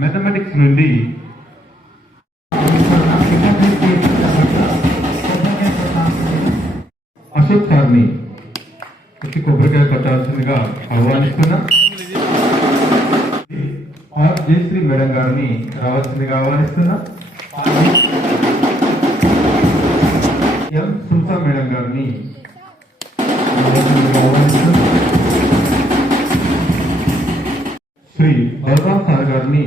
Mathematics నుండి అశోక్ సార్ని వచ్చి కొబ్బరికాయ కట్టాల్సిందిగా ఆహ్వానిస్తున్నా. ఆర్ జయశ్రీ మేడం గారిని రావాల్సిందిగా ఆహ్వానిస్తున్నా. ఎం సుల్తా మేడం గారిని ఆహ్వానిస్తున్నా. శ్రీ బలరాం సార్ గారిని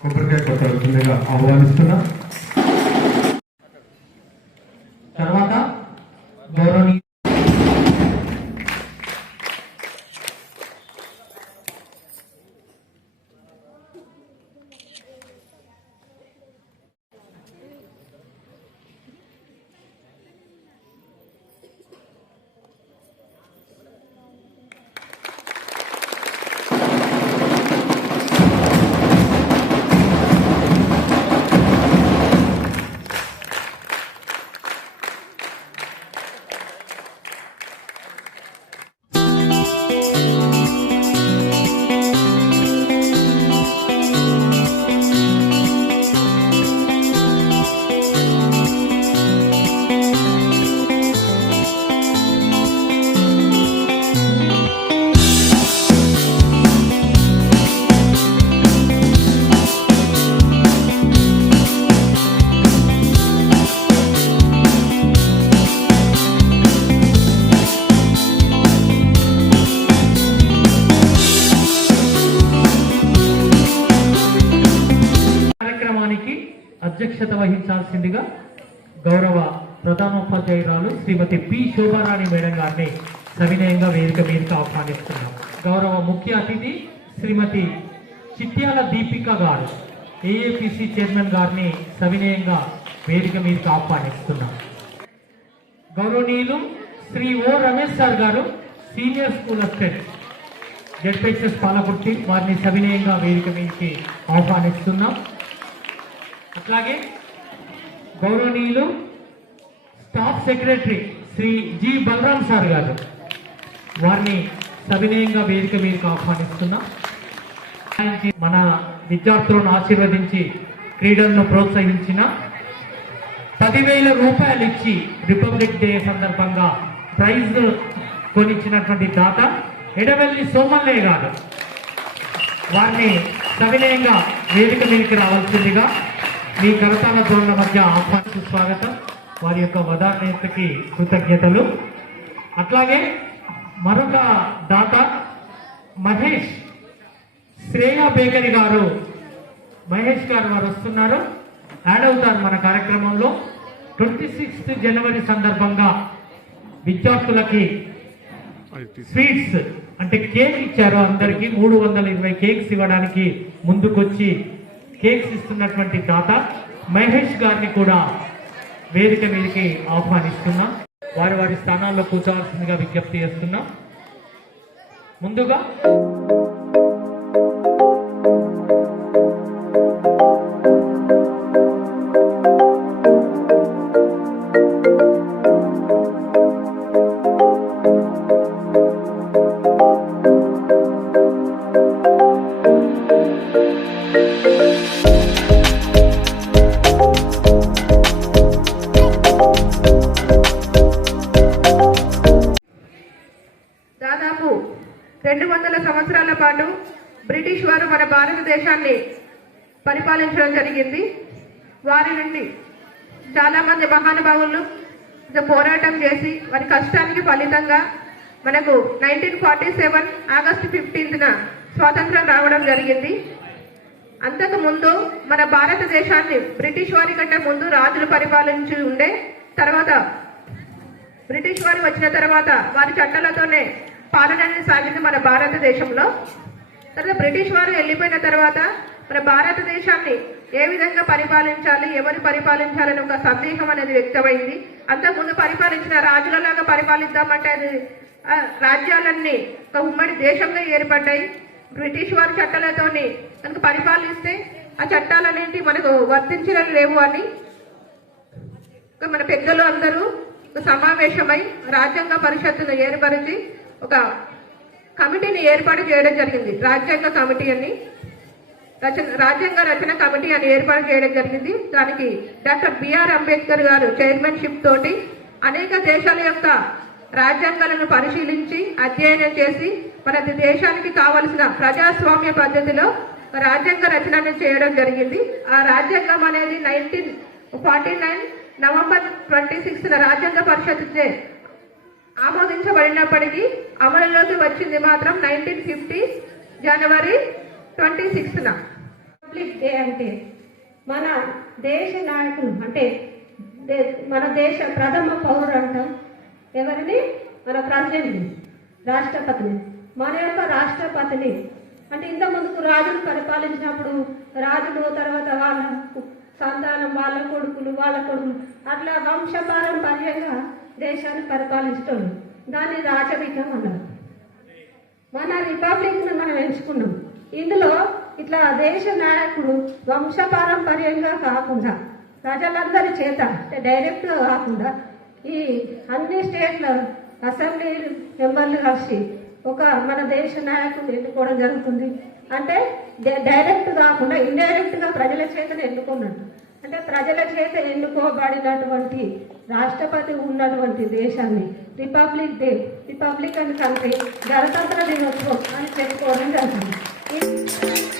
కొబ్బరికాయ కొట్టాల్సిందిగా ఆహ్వానిస్తున్నా. తర్వాత గౌరవనీయ అధ్యక్షత వహించాల్సిందిగా గౌరవ ప్రధానోపాధ్యాయురాలు శ్రీమతి పి శోభారాణి మేడం గారిని సవినయంగా వేదిక మీదకి ఆహ్వానిస్తున్నాం. గౌరవ ముఖ్య అతిథి శ్రీమతి చిట్యాల దీపిక గారు ఏఏపిసి చైర్మన్ గారిని సవినయంగా వేదిక మీదకి ఆహ్వానిస్తున్నాం. గౌరవనీయులు శ్రీ ఓ రమేష్ సార్ గారు senior school assistant ZPHS Palakurthi వారిని సవినయంగా వేదిక మీదకి ఆహ్వానిస్తున్నాం. అట్లాగే గౌరవనీయులు staff secretary Shri G Balaram sir గారు వారిని సవినయంగా వేదిక మీదకి ఆహ్వానిస్తున్నాం. మన విద్యార్థులను ఆశీర్వదించి క్రీడలను ప్రోత్సహించిన 10,000 రూపాయలు ఇచ్చి రిపబ్లిక్ డే సందర్భంగా ప్రైజ్ కొనిచ్చినటువంటి దాత ఎడవెల్లి సోమల్లయ్య గారు వారిని సవినయంగా వేదిక మీదకి రావాల్సిందిగా మీ కరతాల ధోరణుల మధ్య ఆహ్వానిస్తూ స్వాగతం. వారి యొక్క వదాన్యతకి కృతజ్ఞతలు. అట్లాగే మరొక దాత మహేష్ శ్రేయ బేకరీ గారు మహేష్ గారు వారు వస్తున్నారు, యాడ్ అవుతారు మన కార్యక్రమంలో. 26th జనవరి సందర్భంగా విద్యార్థులకి స్వీట్స్ అంటే కేక్ ఇచ్చారు. అందరికీ 320 కేక్స్ ఇవ్వడానికి ముందుకొచ్చి కేక్స్ ఇస్తున్నటువంటి దాత మహేష్ గారిని కూడా వేదిక మీదకి ఆహ్వానిస్తున్నాం. వారి వారి స్థానాల్లో కూర్చోవలసిందిగా విజ్ఞప్తి చేస్తున్నాం. ముందుగా దాదాపు 200 సంవత్సరాల పాటు బ్రిటిష్ వారు మన భారతదేశాన్ని పరిపాలించడం జరిగింది. వారి నుండి చాలా మంది మహానుభావులు పోరాటం చేసి వారి కష్టానికి ఫలితంగా మనకు 1947 ఆగస్టు 15న స్వాతంత్రం రావడం జరిగింది. అంతకు ముందు మన భారతదేశాన్ని బ్రిటిష్ వారి కంటే ముందు రాజులు పరిపాలించి ఉండే, తర్వాత బ్రిటిష్ వారు వచ్చిన తర్వాత వారి చట్టాలతోనే పాలన సాగింది మన భారతదేశంలో. తర్వాత బ్రిటిష్ వారు వెళ్ళిపోయిన తర్వాత మన భారతదేశాన్ని ఏ విధంగా పరిపాలించాలి, ఎవరు పరిపాలించాలని ఒక సందేహం అనేది వ్యక్తమైంది. అంతకుముందు పరిపాలించిన రాజులలాగా పరిపాలిద్దామంటే అది రాజ్యాలన్నీ ఒక ఉమ్మడి దేశంగా ఏర్పడ్డాయి. బ్రిటిష్ వారి చట్టాలతోని మనకు పరిపాలిస్తే ఆ చట్టాలనేంటి మనకు వర్తించడం లేవు అని మన పెద్దలు అందరూ సమావేశమై రాజ్యాంగ పరిషత్తును ఏర్పరిచి ఒక కమిటీని ఏర్పాటు చేయడం జరిగింది, రాజ్యాంగ కమిటీ అని. రాజ్యాంగ రచన కమిటీ అని ఏర్పాటు చేయడం జరిగింది. దానికి డాక్టర్ బిఆర్ అంబేద్కర్ గారు చైర్మన్షిప్ తోటి అనేక దేశాల యొక్క రాజ్యాంగాలను పరిశీలించి అధ్యయనం చేసి మన దేశానికి కావలసిన ప్రజాస్వామ్య పద్ధతిలో రాజ్యాంగ రచనను చేయడం జరిగింది. ఆ రాజ్యాంగం అనేది 1949 నవంబర్ 26 రాజ్యాంగ పరిషత్ ఆమోదించబడినప్పటికీ అమలులోకి వచ్చింది మాత్రం 1950 జనవరి 26న. రిపబ్లిక్ డే అంటే మన దేశ నాయకులు అంటే మన దేశ ప్రథమ పౌరుడు అంటాం ఎవరిని, మన ప్రెసిడెంట్ని, రాష్ట్రపతిని. మన యొక్క రాష్ట్రపతిని అంటే ఇంత ముందుకు రాజులు పరిపాలించినప్పుడు రాజులు తర్వాత వాళ్ళ సంతానం, వాళ్ళ కొడుకులు అట్లా వంశపారంపర్యంగా దేశాన్ని పరిపాలించడం, దాన్ని రాజరికం అన్నారు. మన రిపబ్లిక్ను మనం ఎంచుకున్నాం. ఇందులో ఇట్లా దేశ నాయకుడు వంశపారంపర్యంగా కాకుండా ప్రజలందరి చేత అంటే డైరెక్ట్గా కాకుండా ఈ అన్ని స్టేట్ల అసెంబ్లీ మెంబర్లు కలిసి ఒక మన దేశ నాయకుడిని ఎన్నుకోవడం జరుగుతుంది. అంటే డైరెక్ట్ కాకుండా ఇండైరెక్ట్గా ప్రజల చేతనే ఎన్నుకున్నట్టు. అంటే ప్రజల చేత ఎన్నుకోబడినటువంటి రాష్ట్రపతి ఉన్నటువంటి దేశాన్ని రిపబ్లిక్ డే, రిపబ్లికన్ కంట్రీ, గణతంత్ర దినోత్సవం అని చెప్పుకోవడం జరుగుతుంది.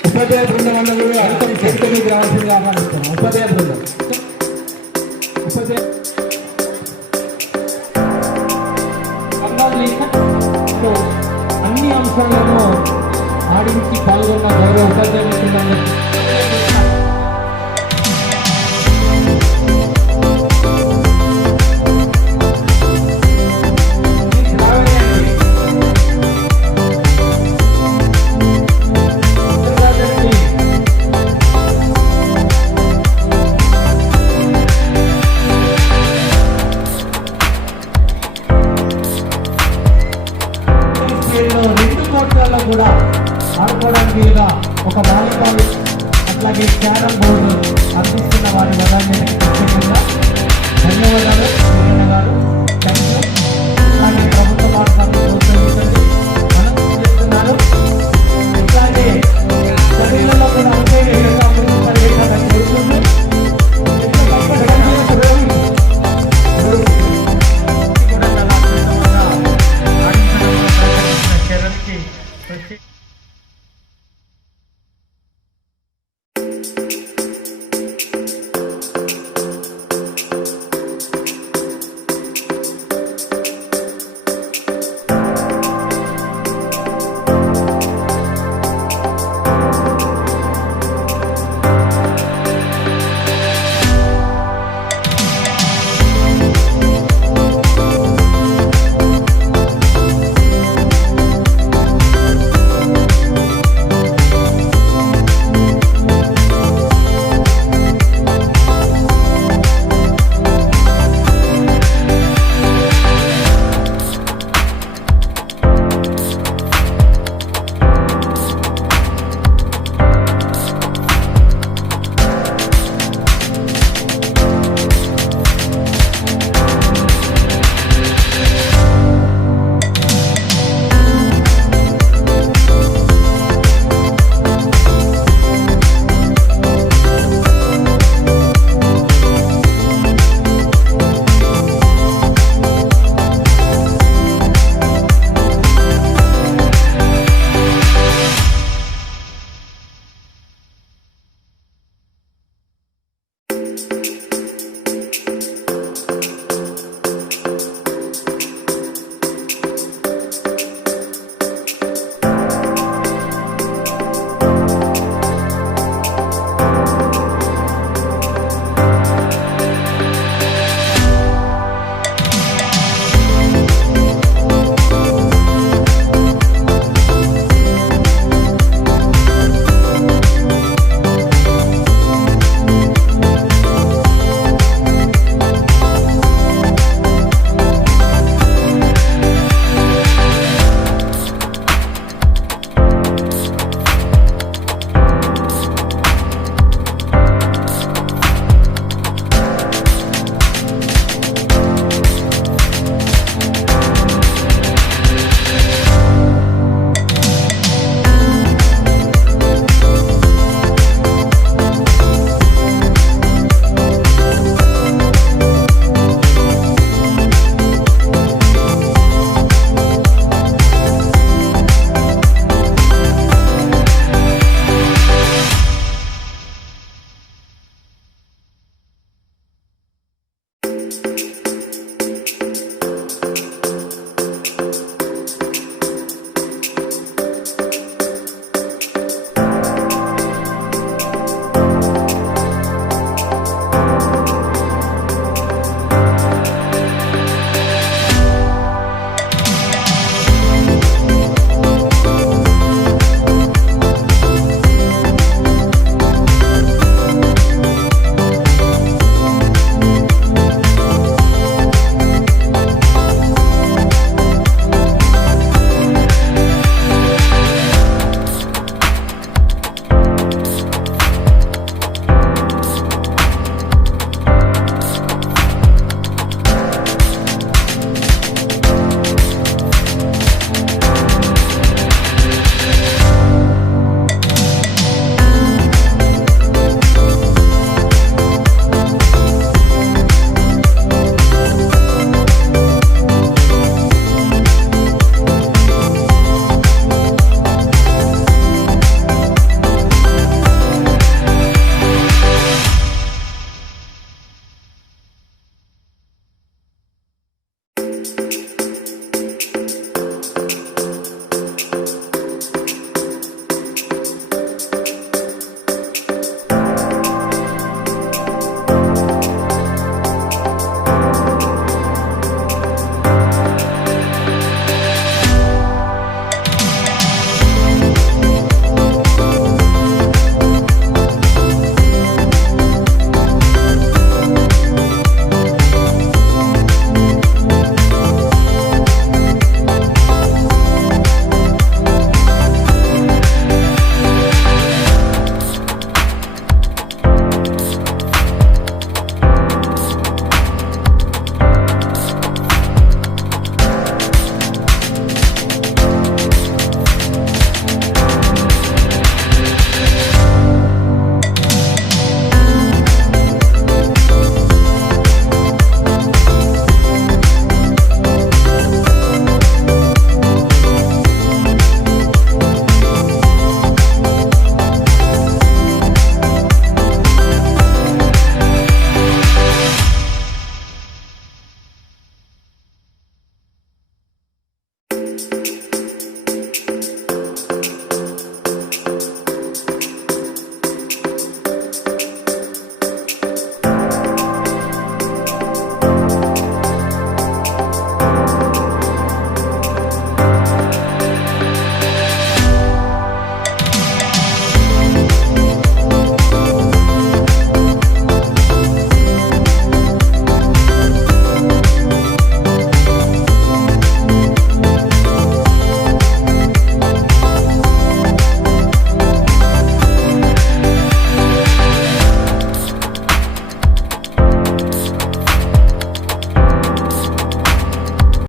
ఉపాధ్యాయ బృందం అన్నది మీకు రావాల్సిందిగా ఆహ్వానిస్తాం. ఉపాధ్యాయ బృందం అన్ని అంశాలను ఆడించి పాల్గొన్న గౌరవ ఉపాధ్యాయ మిత్రులందరూ కూడా ఆడుకోవడానికి వీలుగా ఒక వాలీబాల్ అట్లాగే క్యారమ్ బోర్డు అందిస్తున్న వారి వదాన్యతకి ప్రత్యేకంగా ధన్యవాదాలు గారు. Thank you. అలాగే ప్రభుత్వ పాఠశాలను ప్రోత్సహించండి మనం చేస్తున్నారు. ఇట్లాగే చర్యలలో కూడా ఒకే విధంగా ముందుకు పరిగెత్తాలని కోరుతుంది. చరణ్కి